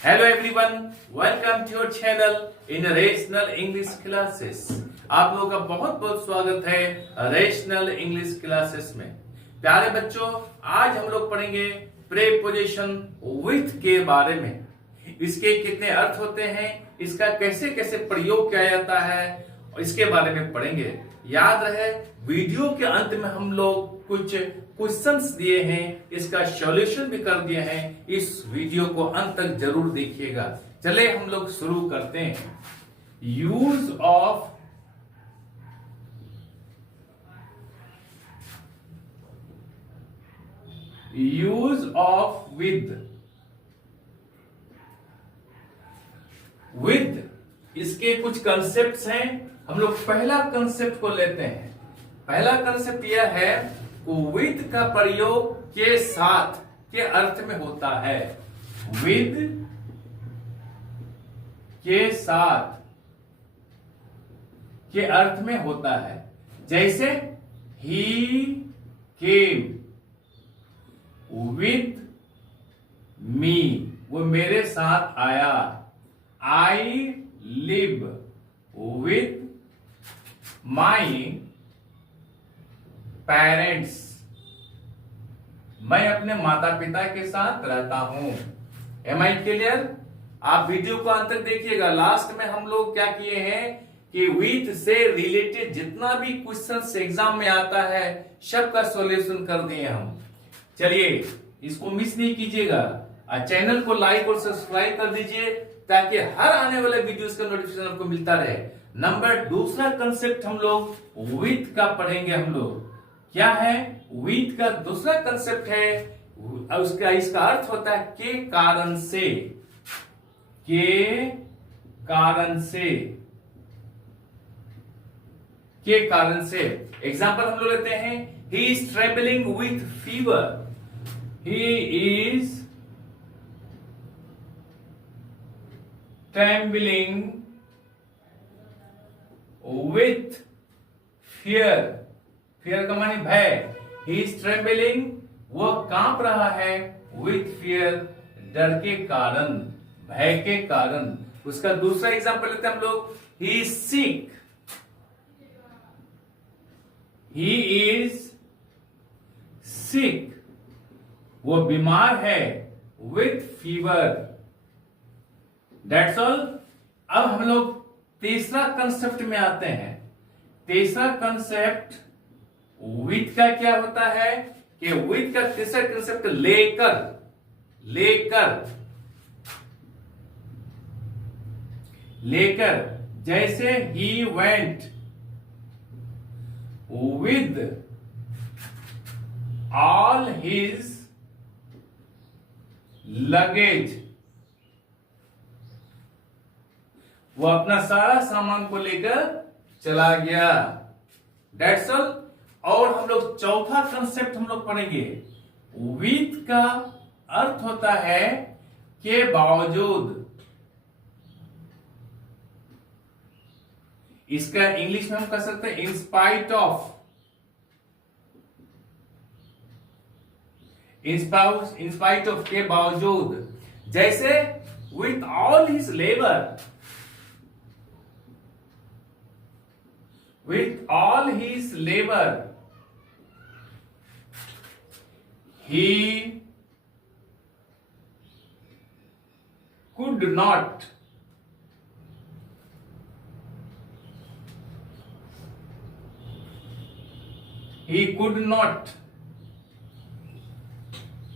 Hello everyone, welcome to your channel in Rational English Classes। आप लोगों का बहुत बहुत स्वागत है रेशनल इंग्लिश क्लासेस में। प्यारे बच्चों, आज हम लोग पढ़ेंगे प्रेपोजिशन विथ के बारे में। इसके कितने अर्थ होते हैं, इसका कैसे कैसे प्रयोग किया जाता है, इसके बारे में पढ़ेंगे। याद रहे, वीडियो के अंत में हम लोग कुछ क्वेश्चंस दिए हैं, इसका सॉल्यूशन भी कर दिए हैं। इस वीडियो को अंत तक जरूर देखिएगा। चले हम लोग शुरू करते हैं। यूज ऑफ विद इसके कुछ कंसेप्ट्स हैं। हम लोग पहला कंसेप्ट को लेते हैं। पहला कंसेप्ट यह है विद का प्रयोग के साथ के अर्थ में होता है। विद के साथ के अर्थ में होता है। जैसे ही केम विद मी, वो मेरे साथ आया। I live with my parents, मैं अपने माता पिता के साथ रहता हूं। Am I clear? आप वीडियो को अंत तक देखिएगा। लास्ट में हम लोग क्या किए हैं कि विथ से रिलेटेड जितना भी क्वेश्चंस एग्जाम में आता है सबका सॉल्यूशन कर दिए हम। चलिए, इसको मिस नहीं कीजिएगा। चैनल को लाइक और सब्सक्राइब कर दीजिए ताकि हर आने वाले वीडियोस का नोटिफिकेशन आपको मिलता रहे। दूसरा कंसेप्ट हम लोग विथ का पढ़ेंगे। हम लोग क्या है, विथ का दूसरा कंसेप्ट है, इसका अर्थ होता है के कारण से। के कारण से, के कारण से। एग्जाम्पल हम लोग लेते हैं, he is travelling with fever. He is travelling with fear. Fear का माने भय। ही इज ट्रेवलिंग, वो कांप रहा है, विथ फियर, डर के कारण, भय के कारण। उसका दूसरा एग्जांपल लेते हैं हम लोग, he is sick. He is sick, वो बीमार है, विथ फीवर। That's all. अब हम लोग तीसरा कंसेप्ट में आते हैं। तीसरा कंसेप्ट विथ का क्या होता है कि विथ का तीसरा कंसेप्ट लेकर। लेकर, लेकर। जैसे he went with all his luggage, वो अपना सारा सामान को लेकर चला गया। That's all. और हम लोग चौथा कंसेप्ट हम लोग पढ़ेंगे। विथ का अर्थ होता है के बावजूद। इसका इंग्लिश में हम कह सकते हैं in spite of. In spite of, के बावजूद। जैसे with all his labour. With all his labor, he could not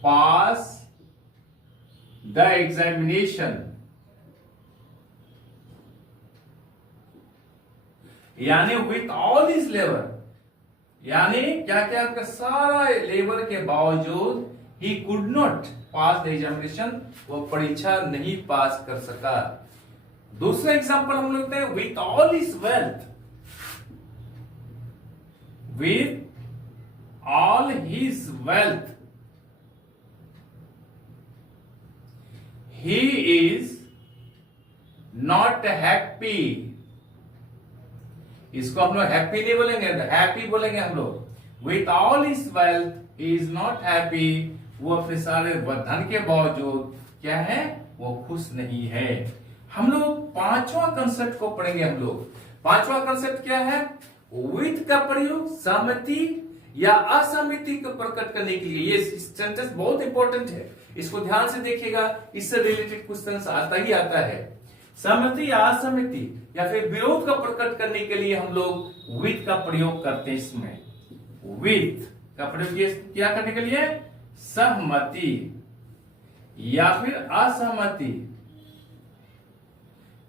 pass the examination। यानी विथ ऑल हिज लेबर, यानी क्या क्या का सारा लेबर के बावजूद he could not pass the examination, वो परीक्षा नहीं पास कर सका। दूसरा एग्जांपल हम लेते हैं, with all his wealth. With all his wealth he is not happy. इसको हम लोग हैप्पी नहीं बोलेंगे, हैप्पी बोलेंगे हम लोग। With all his wealth he is not happy, वो अपने सारे धन के बावजूद क्या है, वो खुश नहीं है। हम लोग पांचवा कंसेप्ट को पढ़ेंगे। हम लोग पांचवा कंसेप्ट क्या है? विथ का प्रयोग सहमति या असहमति को प्रकट करने के लिए। ये सेंटेंस बहुत इंपॉर्टेंट है, इसको ध्यान से देखिएगा, इससे रिलेटेड क्वेश्चन आता ही आता है। सहमति या असहमति या फिर विरोध का प्रकट करने के लिए हम लोग विथ का प्रयोग करते हैं। इसमें विथ का प्रयोग क्या करने के लिए? सहमति या फिर असहमति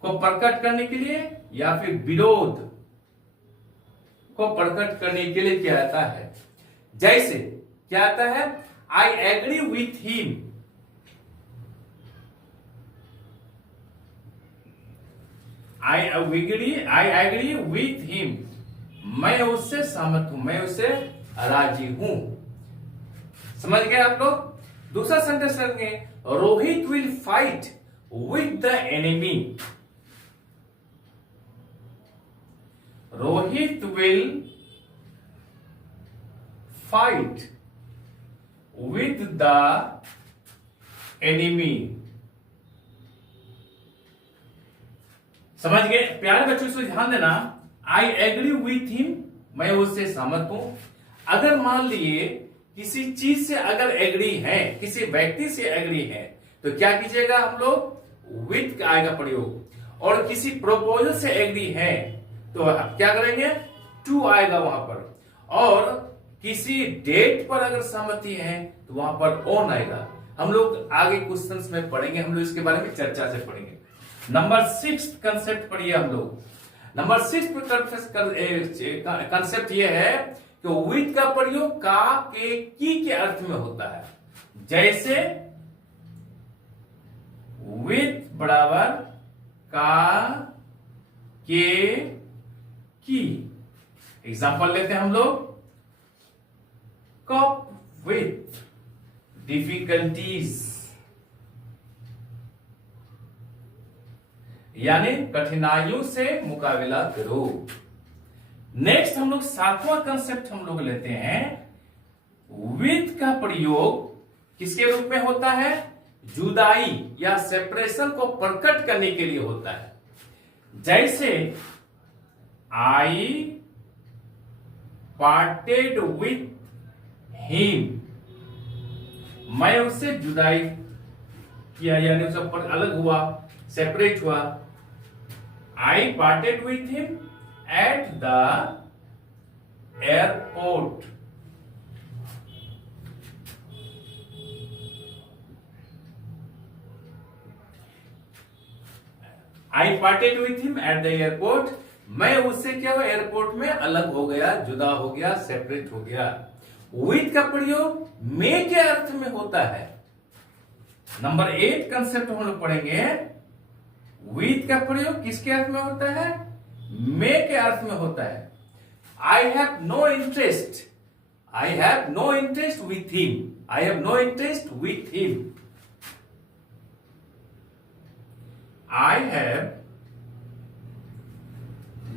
को प्रकट करने के लिए या फिर विरोध को प्रकट करने के लिए क्या आता है? जैसे क्या आता है? I agree with him. I agree with him, मैं उससे सहमत हूं, मैं उससे राजी हूं। समझ गए आप लोग? दूसरा सेंटेंस लेंगे, Rohit will fight with the enemy. Rohit will fight with the enemy. समझ गए प्यारे बच्चों? इसको ध्यान देना। आई एग्री विथ हिम, मैं उससे सहमत हूं। अगर मान लिए किसी चीज से अगर एग्री है, किसी व्यक्ति से एग्री है, तो क्या कीजिएगा? हम लोग विथ का आएगा प्रयोग। और किसी प्रोपोजल से एग्री है तो क्या करेंगे? टू आएगा वहां पर। और किसी डेट पर अगर सहमति है तो वहां पर ऑन आएगा। हम लोग आगे क्वेश्चंस में पढ़ेंगे, हम लोग इसके बारे में चर्चा से पढ़ेंगे। नंबर 6 कंसेप्ट पढ़िए हम लोग। नंबर 6 कंसेप्ट ये है कि विथ का प्रयोग का, के, की के अर्थ में होता है। जैसे विथ बराबर का, के, की। एग्जांपल लेते हैं हम लोग। कॉप विथ डिफिकल्टीज, यानी कठिनाइयों से मुकाबला करो। नेक्स्ट हम लोग 7वां कंसेप्ट हम लोग लेते हैं। विथ का प्रयोग किसके रूप में होता है? जुदाई या सेपरेशन को प्रकट करने के लिए होता है। जैसे आई पार्टेड विथ हिम, मैं उससे जुदाई किया, यानी उससे अलग हुआ, सेपरेट हुआ। I parted with him at the airport. I parted with him at the airport, मैं उससे क्या हुआ? एयरपोर्ट में अलग हो गया, जुदा हो गया, सेपरेट हो गया। विथ का प्रयोग में के अर्थ में होता है। नंबर 8 कंसेप्ट हम लोग पढ़ेंगे। विथ का प्रयोग किसके अर्थ में होता है? में के अर्थ में होता है। I have no interest, I have no interest with him, I have no interest with him. I have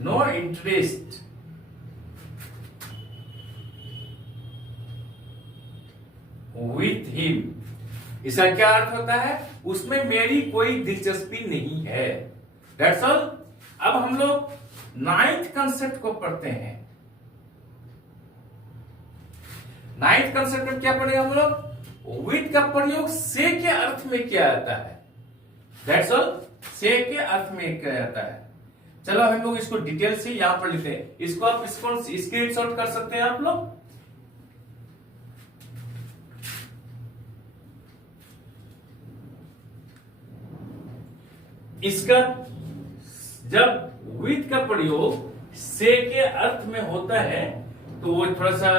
no interest with him। इसका क्या अर्थ होता है? उसमें मेरी कोई दिलचस्पी नहीं है। That's all। अब हम लोग 9th कंसेप्ट को पढ़ते हैं। 9th कंसेप्ट में क्या पढ़ेंगे हम लोग? विथ का प्रयोग से के अर्थ में क्या आता है? That's all। से के अर्थ में क्या आता है? चलो हम लोग इसको डिटेल से यहां पर लिखते हैं। इसको आप स्क्रीनशॉट कर सकते हैं आप लोग। इसका जब विथ का प्रयोग से के अर्थ में होता है तो वो थोड़ा सा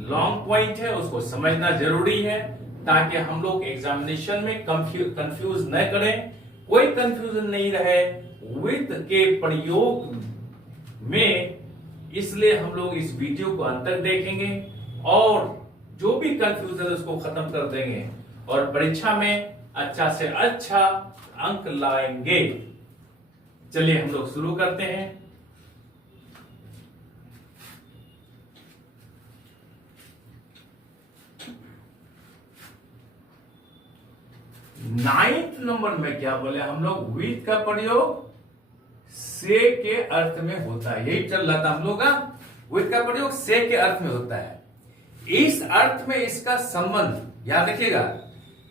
लॉन्ग पॉइंट है, उसको समझना जरूरी है ताकि हम लोग एग्जामिनेशन में कंफ्यूज न करें, कोई कंफ्यूजन नहीं रहे विथ के प्रयोग में। इसलिए हम लोग इस वीडियो को अंत तक देखेंगे और जो भी कंफ्यूजन है उसको खत्म कर देंगे और परीक्षा में अच्छा से अच्छा अंक लाएंगे। चलिए हम लोग शुरू करते हैं। 9th नंबर में क्या बोले हम लोग, विथ का प्रयोग से के अर्थ में होता है। यही चल रहा था हम लोग का, विथ का प्रयोग से के अर्थ में होता है। इस अर्थ में इसका संबंध याद रखिएगा,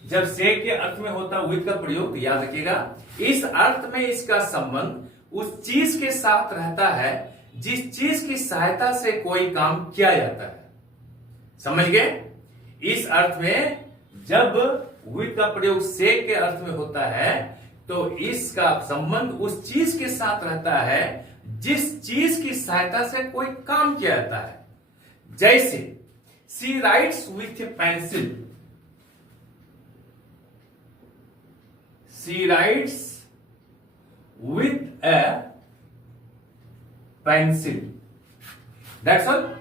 जब से के अर्थ में होता है विथ का प्रयोग, तो याद रखिएगा इस अर्थ में इसका संबंध उस चीज के साथ रहता है जिस चीज की सहायता से कोई काम किया जाता है। समझ गए? इस अर्थ में जब विथ का प्रयोग से के अर्थ में होता है तो इसका संबंध उस चीज के साथ रहता है जिस चीज की सहायता से कोई काम किया जाता है। जैसे she writes with a pencil, she writes with a pencil, that's all.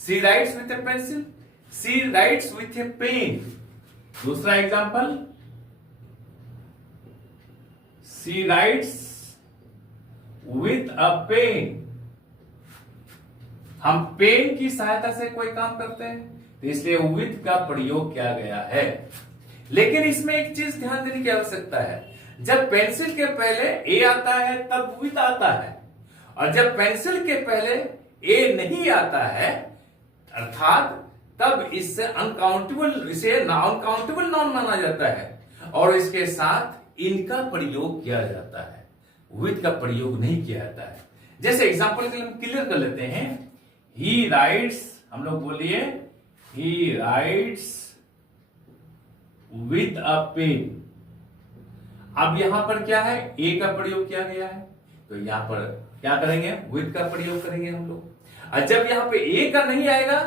She writes with a pencil, she writes with a pen. दूसरा example, she writes with a pen. हम पेन की सहायता से कोई काम करते हैं तो इसलिए विथ का प्रयोग किया गया है। लेकिन इसमें एक चीज ध्यान देने की आवश्यकता है, जब पेंसिल के पहले ए आता है तब विथ आता है, और जब पेंसिल के पहले ए नहीं आता है अर्थात तब इससे अनकाउंटेबल, इसे अनकाउंटेबल नॉन माना जाता है और इसके साथ इनका प्रयोग किया जाता है, विथ का प्रयोग नहीं किया जाता है। जैसे एग्जांपल के लिए हम क्लियर कर लेते हैं, ही राइट्स, हम लोग बोलिए he writes with a pen. अब यहां पर क्या है, ए का प्रयोग किया गया है तो यहां पर क्या करेंगे, विथ का प्रयोग करेंगे हम लोग। और जब यहां पे ए का नहीं आएगा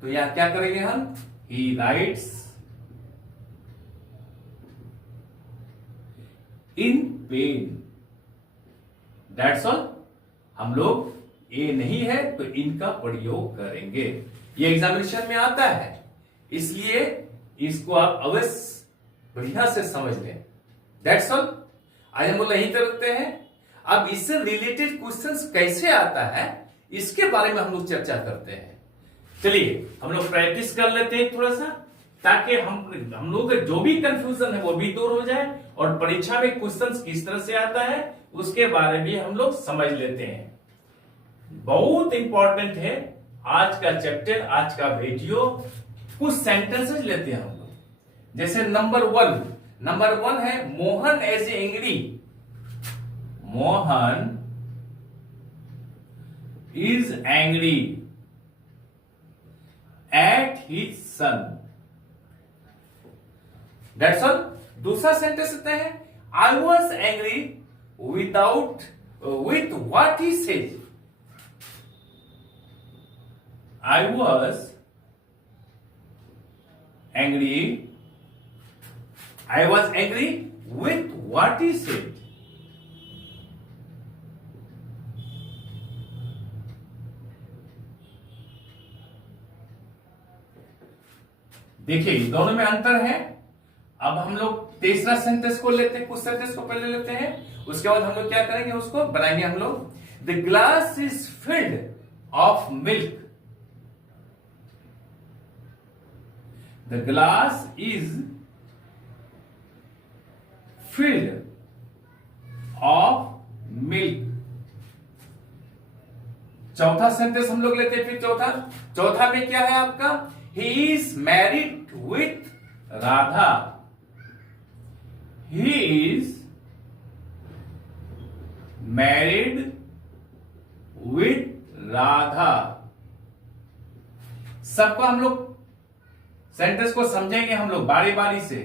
तो यहां क्या करेंगे हम, ही writes in pen, that's all. हम लोग ए नहीं है तो इनका प्रयोग करेंगे। ये एग्जामिनेशन में आता है, इसलिए इसको आप अवश्य बढ़िया से समझ लें। That's all. आज हम लोग यहीं तक रखते हैं। अब इससे रिलेटेड क्वेश्चंस कैसे आता है इसके बारे में हम लोग चर्चा करते हैं। चलिए हम लोग प्रैक्टिस कर लेते हैं थोड़ा सा, ताकि हम लोग का जो भी कंफ्यूजन है वो भी दूर हो जाए और परीक्षा में क्वेश्चंस किस तरह से आता है उसके बारे में हम लोग समझ लेते हैं। बहुत इंपॉर्टेंट है आज का चैप्टर, आज का वीडियो। कुछ सेंटेंसेस लेते हैं हम लोग। जैसे नंबर वन है Mohan is angry, Mohan is angry at his son, that's all. दूसरा सेंटेंस लेते हैं, I was angry with what he says, I was angry with what he said. देखिए दोनों में अंतर है। अब हम लोग तीसरा सेंटेंस को लेते हैं, कुछ सेंटेंस को पहले लेते हैं, उसके बाद हम लोग क्या करेंगे, उसको बनाएंगे हम लोग। The glass is filled of milk, the glass is filled of milk। चौथा सेंटेंस हम लोग लेते हैं फिर चौथा में क्या है आपका, he is married with Radha, he is married with Radha. सबको हम लोग सेंटेंस को समझेंगे हम लोग बारी बारी से।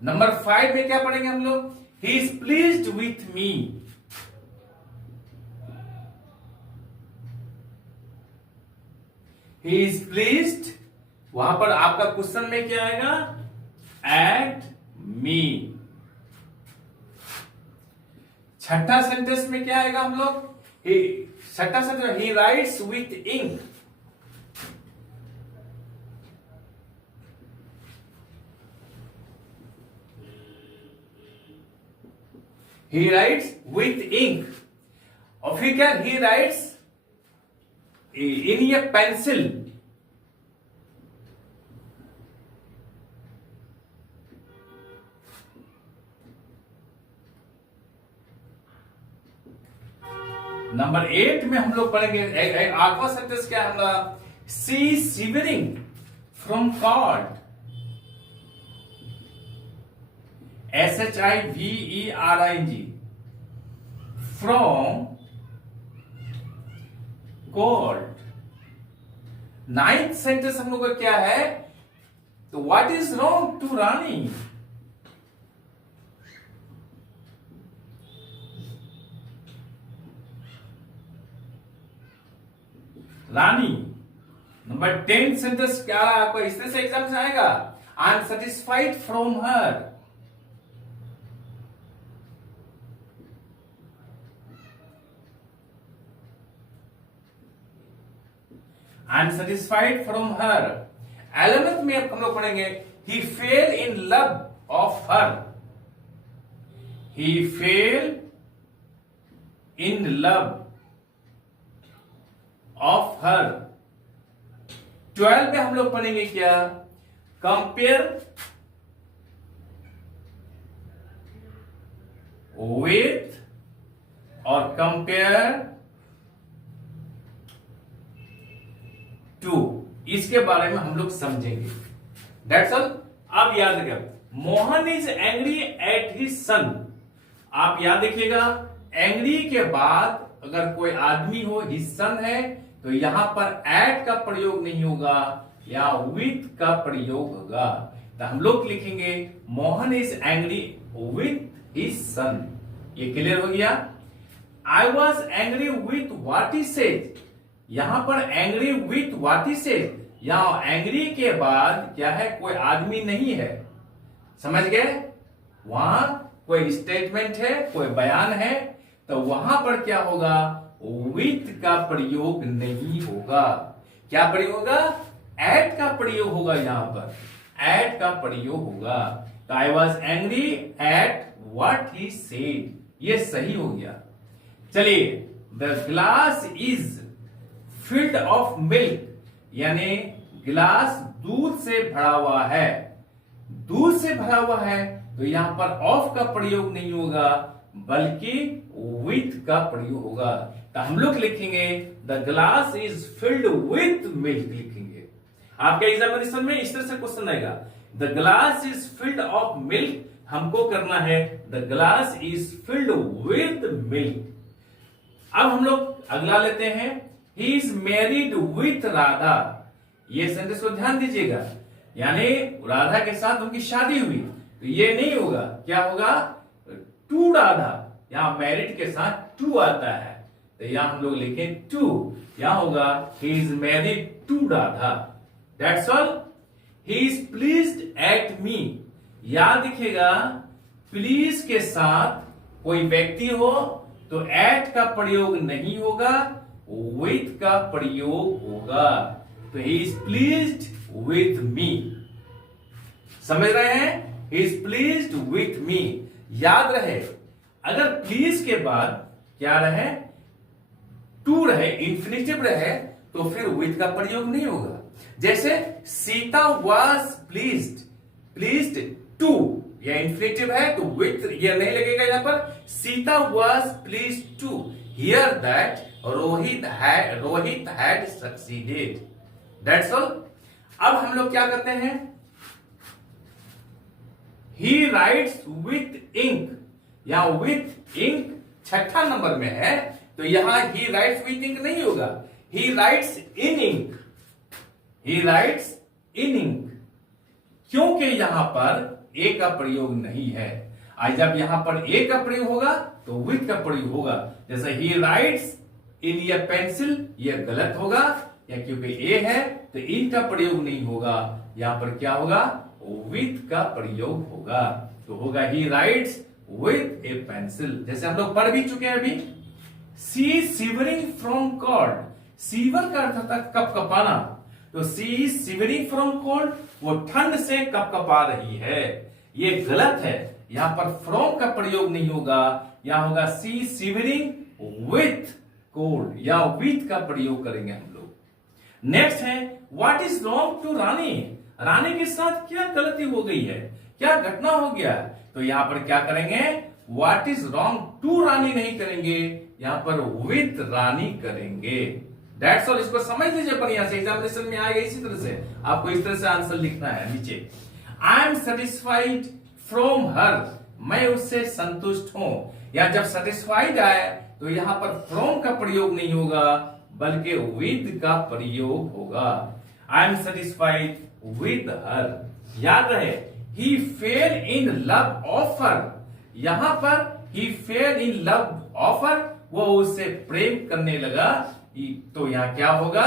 नंबर 5 में क्या पढ़ेंगे हम लोग, he is pleased with me, he is pleased, वहां पर आपका क्वेश्चन में क्या आएगा, at me। छठा सेंटेंस में क्या आएगा हम लोग, छठा sentence, he writes with ink, he writes with ink। और फिर क्या, he writes in a pencil, number 8 में हम लोग पढ़ेंगे आखिरी सेंटेंस क्या है हमारा, see shivering from cold, SHIVERING, from cold. 9th sentence हम लोग का क्या है, तो what is wrong to Rani, Rani. Number 10 sentence क्या आपको इस तरह से एग्जाम से आएगा, I am satisfied from her, I am satisfied from her. 11th में अब हम लोग पढ़ेंगे, he fell in love of her, he fell in love of her. 12 में हम लोग पढ़ेंगे क्या, कंपेयर विथ और कंपेयर टू, इसके बारे में हम लोग समझेंगे। That's all. अब याद रखिए, Mohan is angry at his सन। आप याद देखिएगा, एंग्री के बाद अगर कोई आदमी हो, हिज सन है, तो यहां पर एट का प्रयोग नहीं होगा, या विथ का प्रयोग होगा। तो हम लोग लिखेंगे Mohan is angry with his son. ये क्लियर हो गया। आई was angry with what he said, यहां पर angry with what he said, यहां एंग्री के बाद क्या है, कोई आदमी नहीं है, समझ गए, वहां कोई स्टेटमेंट है, कोई बयान है, तो वहां पर क्या होगा, विथ का प्रयोग नहीं होगा। क्या प्रयोग होगा, एट का प्रयोग होगा, यहां पर एट का प्रयोग होगा। तो आई was angry at what he said, ये सही हो गया। चलिए, the glass is filled of milk, यानी गिलास दूध से भरा हुआ है, दूध से भरा हुआ है, तो यहां पर ऑफ का प्रयोग नहीं होगा, बल्कि विथ का प्रयोग होगा। तो हम लोग लिखेंगे the glass is filled with milk लिखेंगे। आपके एग्जामिनेशन में इस तरह से क्वेश्चन आएगा, the glass is filled of milk, हमको करना है the glass is filled with milk. अब हम लोग अगला लेते हैं, ही इज मैरिड विथ राधा। ये सेंटेंस को ध्यान दीजिएगा, यानी राधा के साथ उनकी शादी हुई, तो ये नहीं होगा, क्या होगा, टू राधा, यहां मैरिड के साथ टू आता है, तो यहां हम लोग लिखें टू, यहां होगा he is married to Radha. That's all. He is pleased at me, याद रखिएगा, प्लीज के साथ कोई व्यक्ति हो तो एट का प्रयोग नहीं होगा, विथ का प्रयोग होगा। तो ही इज प्लीज्ड विथ मी, समझ रहे हैं, ही इज प्लीज्ड विथ मी। याद रहे, अगर प्लीज के बाद क्या रहे, टू रहे, इंफिनिटिव रहे, तो फिर विथ का प्रयोग नहीं होगा। जैसे Sita was pleased, pleased to, यह इंफिनिटिव है, तो विथ यह नहीं लगेगा यहां पर। Sita was pleased to hear that Rohit had succeeded. That's all. अब हम लोग क्या करते हैं, ही राइट्स विथ इंक, यहां विथ इंक 6ठा नंबर में है, तो यहां ही राइट्स विथ इंक नहीं होगा, he writes in ink, he writes in ink, क्योंकि यहां पर ए का प्रयोग नहीं है। आज जब यहां पर ए का प्रयोग होगा तो विथ का प्रयोग होगा। जैसे ही राइट्स इन ये पेंसिल, यह गलत होगा, या क्योंकि ए है तो इन का प्रयोग नहीं होगा, यहां पर क्या होगा, विथ का प्रयोग होगा। तो होगा he writes with a pencil, जैसे हम लोग पढ़ भी चुके हैं अभी। सी शिवरिंग फ्रॉम कोल्ड, शिवर का अर्थ था कपकपाना, तो सी इज शिवरिंग फ्रॉम कोल्ड, वो ठंड से कपकपा रही है, ये गलत है, यहां पर फ्रॉम का प्रयोग नहीं होगा, यहां होगा सी शिवरिंग विथ कोल्ड, या विथ का प्रयोग करेंगे हम लोग। नेक्स्ट है what is wrong to Rani, रानी के साथ क्या गलती हो गई है, क्या घटना हो गया, तो यहां पर क्या करेंगे, व्हाट इज रॉन्ग टू रानी नहीं करेंगे, यहां पर विथ रानी करेंगे। That's all. इसको समझ लीजिए बढ़िया से, एग्जामिनेशन में आएगा इसी तरह से, आपको इस तरह से आंसर लिखना है नीचे। आई एम सेटिस्फाइड फ्रॉम हर, मैं उससे संतुष्ट हूं। या जब सेटिस्फाइड आए तो यहां पर फ्रॉम का प्रयोग नहीं होगा बल्कि विद का प्रयोग होगा। आई एम सेटिस्फाइड विद हर। याद रहे, ही फेल इन लव ऑफर, यहां पर ही फेल इन लव ऑफर, वो उससे प्रेम करने लगा, तो यहां क्या होगा,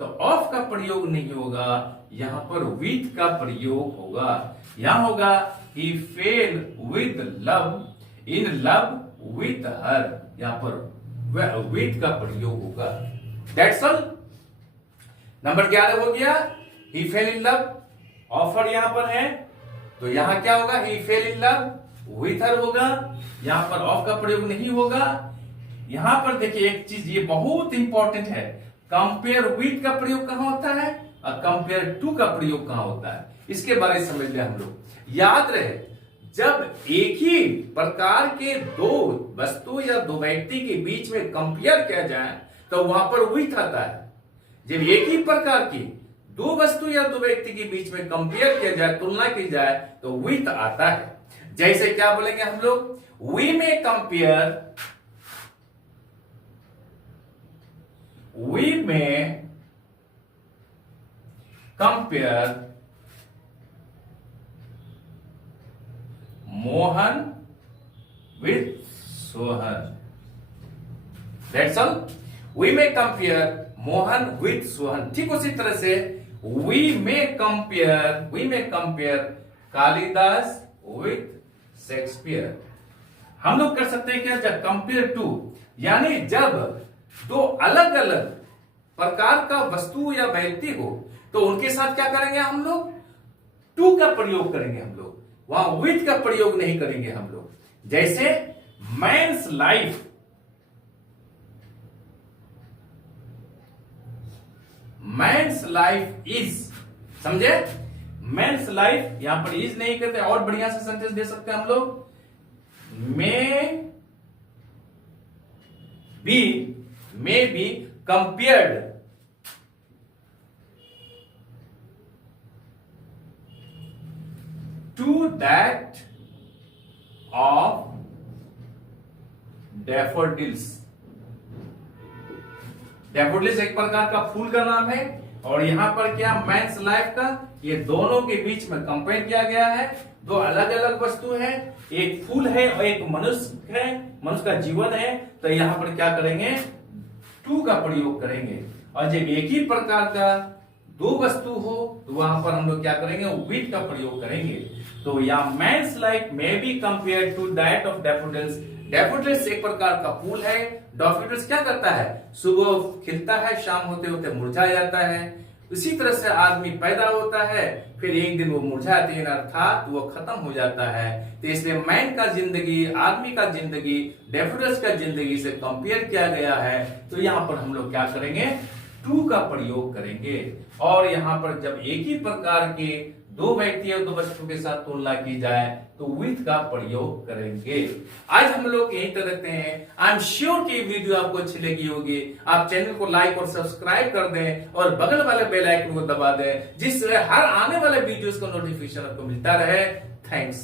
तो ऑफ का प्रयोग नहीं होगा, यहां पर विथ का प्रयोग होगा। यहां होगा he fell with love, in love with her, यहां पर विथ का प्रयोग होगा। That's all. नंबर 11 हो गया, he fell in love, of यहां पर है, तो यहां क्या होगा, he fell in love with her होगा, यहां पर ऑफ का प्रयोग नहीं होगा। यहां पर देखिए एक चीज ये बहुत इंपॉर्टेंट है, कंपेयर विथ का प्रयोग कहां होता है और कंपेयर टू का प्रयोग कहां होता है, इसके बारे में समझ लिया हम लोग। याद रहे, जब एक ही प्रकार के दो वस्तु या दो व्यक्ति के बीच में कंपेयर किया जाए तो वहां पर विथ आता है। जब एक ही प्रकार की दो वस्तु या दो व्यक्ति के बीच में कंपेयर किया जाए, तुलना की जाए, तो विथ आता है। जैसे क्या बोलेंगे हम लोग, we may compare Mohan with Sohan. That's all. We may compare Mohan with Sohan. ठीक उसी तरह से we may compare Kalidas with Shakespeare. हम लोग कर सकते हैं क्या, जब कंपेयर टू, यानी जब दो अलग अलग प्रकार का वस्तु या व्यक्ति हो तो उनके साथ क्या करेंगे हम लोग, टू का प्रयोग करेंगे हम लोग, वहां विथ का प्रयोग नहीं करेंगे हम लोग। जैसे मैन्स लाइफ इज, समझे, मैन्स लाइफ, यहां पर इज नहीं करते, और बढ़िया से सेंटेंस दे सकते हैं हम लोग, may be compared to that of daffodils। Daffodils एक प्रकार का फूल का नाम है, और यहां पर क्या, मैन्स लाइफ का, ये दोनों के बीच में कंपेयर किया गया है। दो अलग अलग वस्तु है, एक फूल है और एक मनुष्य है, मनुष्य का जीवन है, तो यहां पर क्या करेंगे, टू का प्रयोग करेंगे। और जब एक ही प्रकार का दो वस्तु हो तो वहां पर हम लोग क्या करेंगे, विथ का प्रयोग करेंगे। तो यहां मैन्स लाइफ में be compare to that of daffodils. Daffodils एक प्रकार का फूल है, डैफोडिल्स क्या करता है, सुबह खिलता है, शाम होते होते मुरझा जाता है। इसी तरह से आदमी पैदा होता है, फिर एक दिन वो मुरझाते हैं, अर्थात वो खत्म हो जाता है। तो इसलिए मैन का जिंदगी, आदमी का जिंदगी डैफोडिल्स का जिंदगी से कंपेयर किया गया है। तो यहाँ पर हम लोग क्या करेंगे, टू का प्रयोग करेंगे। और यहाँ पर जब एक ही प्रकार के दो व्यक्ति और दो वस्तु के साथ तुलना की जाए तो विथ का प्रयोग करेंगे। आज हम लोग यही तक रखते हैं। आई एम श्योर कि वीडियो आपको अच्छी लगी होगी। आप चैनल को लाइक और सब्सक्राइब कर दें और बगल वाले बेल आइकन को दबा दें, जिससे हर आने वाले वीडियोस का नोटिफिकेशन आपको मिलता रहे। थैंक्स।